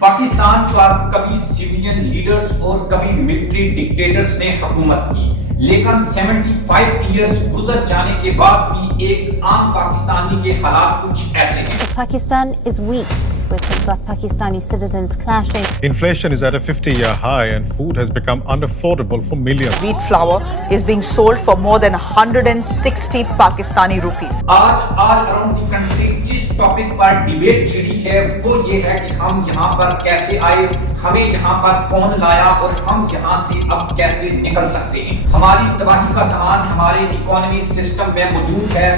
پاکستان پر کبھی seven leaders اور کبھی ملٹری ڈکٹیٹرز نے حکومت کی، لیکن 75 ایئرز گزر جانے کے بعد بھی ایک عام پاکستانی کے حالات کچھ ایسے ہیں۔ Pakistan is weeks, which has got Pakistani citizens clashing. Inflation is at a 50-year high and food has become unaffordable for millions. Wheat flour is being sold for more than 160 Pakistani rupees. آج all around the country جس topic پر debate چھڑی ہے وہ یہ ہے کہ ہم یہاں پر کیسے آئے، ہمیں یہاں پر کون لایا اور ہم یہاں سے اب کیسے نکل سکتے ہیں۔ ہماری تباہی کا سامان ہمارے اکانومی سسٹم میں موجود ہے۔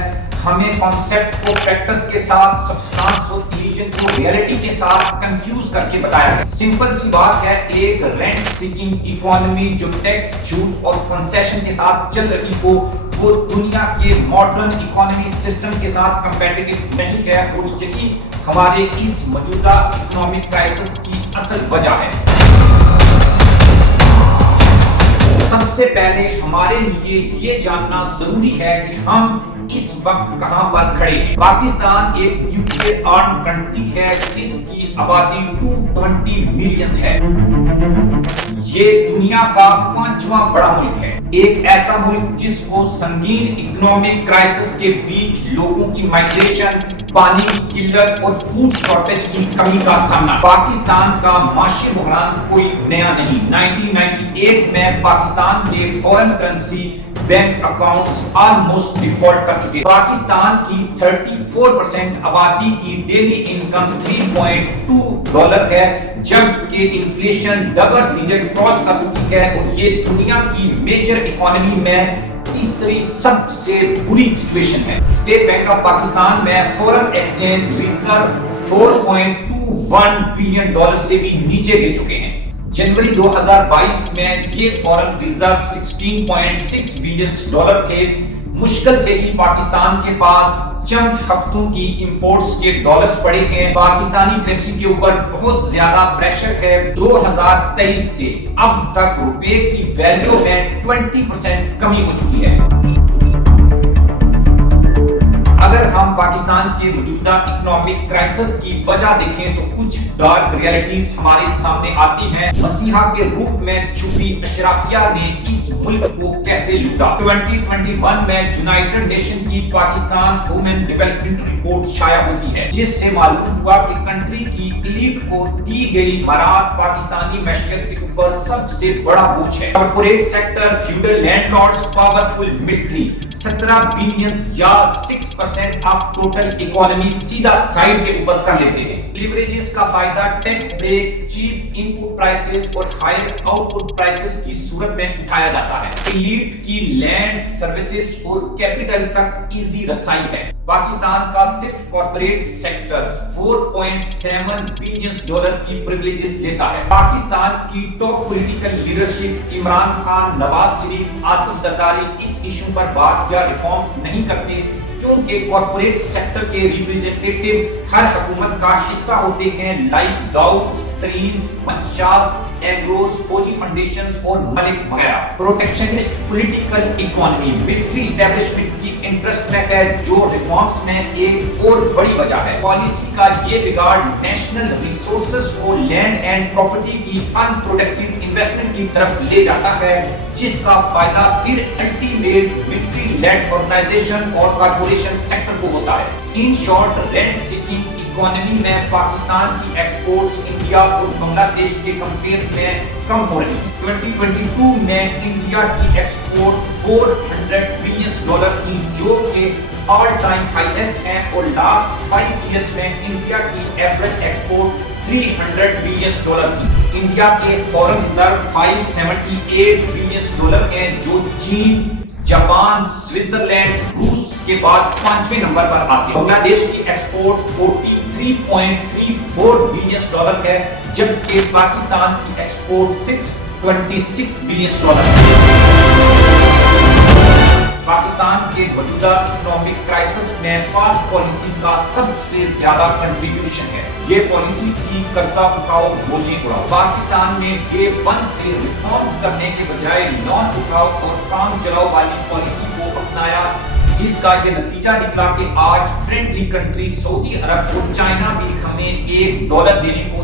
ہمیں کانسیپٹ کو پریکٹس کے ساتھ، سبسٹانس اور ایلیجن کو ریئلٹی کے ساتھ کنفیوز کر کے بتایا ہے۔ سمپل سی بات ہے، ایک رینٹ سیکنگ اکانومی جو ٹیکس، جھوٹ اور کنسیشن کے ساتھ چل رہی ہو، وہ دنیا کے ماڈرن اکانومی سسٹم کے ساتھ کمپیٹیٹو نہیں ہے، اور یہی ہمارے اس موجودہ اکنامک کرائسس کی اصل وجہ ہے۔ سب سے پہلے ہمارے لیے یہ جاننا ضروری ہے کہ ہم اس وقت کہاں پر کھڑے ہیں۔ پاکستان ایک نیوکلیئر آرمڈ کنٹری ہے جس کی آبادی 220 ملین ہے۔ یہ دنیا کا 5واں بڑا ملک ہے، ایک ایسا ملک جس کو سنگین اکنامک کرائسس کے بیچ لوگوں کی مائگریشن، پانی کی قلت اور فوڈ شارٹیج کی کمی کا سامنا۔ پاکستان کا معاشی بحران کوئی نیا نہیں۔ 1998 میں پاکستان کے foreign currency bank accounts almost default کر چکے۔ پاکستان کی 34% آبادی کی ڈیلی انکم $3.2 ہے، جبکہ انفلیشن ڈبل ڈیجٹ کراس کر چکی ہے، اور یہ دنیا کی میجر اکانومی میں تیسری سب سے بری سچویشن ہے۔ اسٹیٹ بینک آف پاکستان میں فورن ایکسچینج ریزرو $4.21 بلین سے بھی نیچے گر چکے ہیں۔ جنوری 2022 میں یہ فورن ریزرو $16.6 بلین تھے۔ مشکل سے ہی پاکستان کے پاس چند ہفتوں کی امپورٹس کے ڈالرز پڑے ہیں۔ پاکستانی کرنسی کے اوپر بہت زیادہ پریشر ہے۔ 2023 سے اب تک روپے کی ویلیو میں 20% کمی ہو چکی ہے۔ اگر ہم پاکستان کے موجودہ اکنامک کرائسس کی وجہ دیکھیں تو کچھ ڈارک ریئلٹیز ہمارے سامنے آتی ہیں۔ مسیحا کے روپ میں چھپی اشرافیہ نے اس ملک کو کیسے لوٹا۔ 2021 میں یونائٹڈ نیشن کی پاکستان ہیومن ڈیولپمنٹ رپورٹ شائع ہوتی ہے، جس سے معلوم ہوا کہ کنٹری کی ایلیٹ کو دی گئی مراعات پاکستانی معیشت کے اوپر سب سے بڑا بوجھ ہے۔ Corporate sector, feudal landlords, powerful military 17 billion یا 6% آف ٹوٹل اکانومی سیدھا سائیڈ کے اوپر کر لیتے ہیں۔ لیوریجز کا فائدہ tax break, cheap input prices اور ہائی آؤٹ پٹ پرائسز کی صورت میں اٹھایا جاتا ہے۔ ایلیٹ کی لینڈ، سروسز اور کیپٹل تک ایزی رسائی ہے۔ پاکستان کا صرف کارپوریٹ سیکٹر $4.7 بلین کی پریویلیجز لیتا ہے۔ پاکستان کی top political leadership Imran Khan, Nawaz Sharif, Asif Zardari اس ایشو پر بات یا ریفارمز نہیں کرتے، کیونکہ کارپوریٹ سیکٹر کے ریپریزنٹیٹیو ہر حکومت کا حصہ ہوتے ہیں، لائک داؤد، ترینز، منشاز، ایگروز، فوجی فنڈیشنز اور ملک وغیرہ۔ پروٹیکشنسٹ پولیٹیکل اکانومی ملٹری اسٹیبلشمنٹ کی انٹرسٹ میں ہے، جو ریفارمز میں ایک اور بڑی وجہ ہے۔ پالیسی کا یہ بگاڑ نیشنل ریسورسز کو لینڈ اینڈ پراپرٹی کی ان پروڈکٹیو انویسٹمنٹ کی طرف لے جاتا ہے، جس کا فائدہ پھر الٹیمیٹ ملٹری لیڈ آرگنائزیشن اور کارپوریشن سیکٹر کو ہوتا ہے۔ In short, rent seeking economy میں پاکستان کی ایکسپورٹس انڈیا اور بنگلہ دیش کے کمپیئر میں کم ہو رہی ہیں۔ 2022 میں انڈیا کی ایکسپورٹ $400 بلین تھی، جو کہ آل ٹائم ہائیسٹ ہے، اور لاسٹ 5 ایئرز میں انڈیا کی ایوریج ایکسپورٹ $300 بلین تھی۔ انڈیا کے فورن ریزرو $578 بلین ہیں، جو چین، جاپان، سوئٹزرلینڈ، روس کے بعد 5ویں نمبر پر آتے ہیں۔ بنگلہ دیش کی ایکسپورٹ $43.34 بلین ہے، جبکہ پاکستان کی ایکسپورٹ صرف $26 بلین ہے۔ پاکستان کے موجودہ اکنامک کرائسس میں پاسٹ پالیسی کا سب سے زیادہ کنٹریبیوشن ہے۔ یہ پالیسی تھی قرضہ اٹھاؤ، بوجھیں اڑاؤ۔ پاکستان نے ڈے 1 سے ریفارمز کرنے کے بجائے لون اٹھاؤ اور کام چلاؤ والی پالیسی کو اپنایا، جس کا یہ نتیجہ نکلا کہ آج فرینڈلی کنٹری سعودی عرب اور چائنا بھی ہمیں $1 دینے کو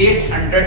800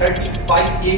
35A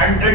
100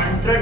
100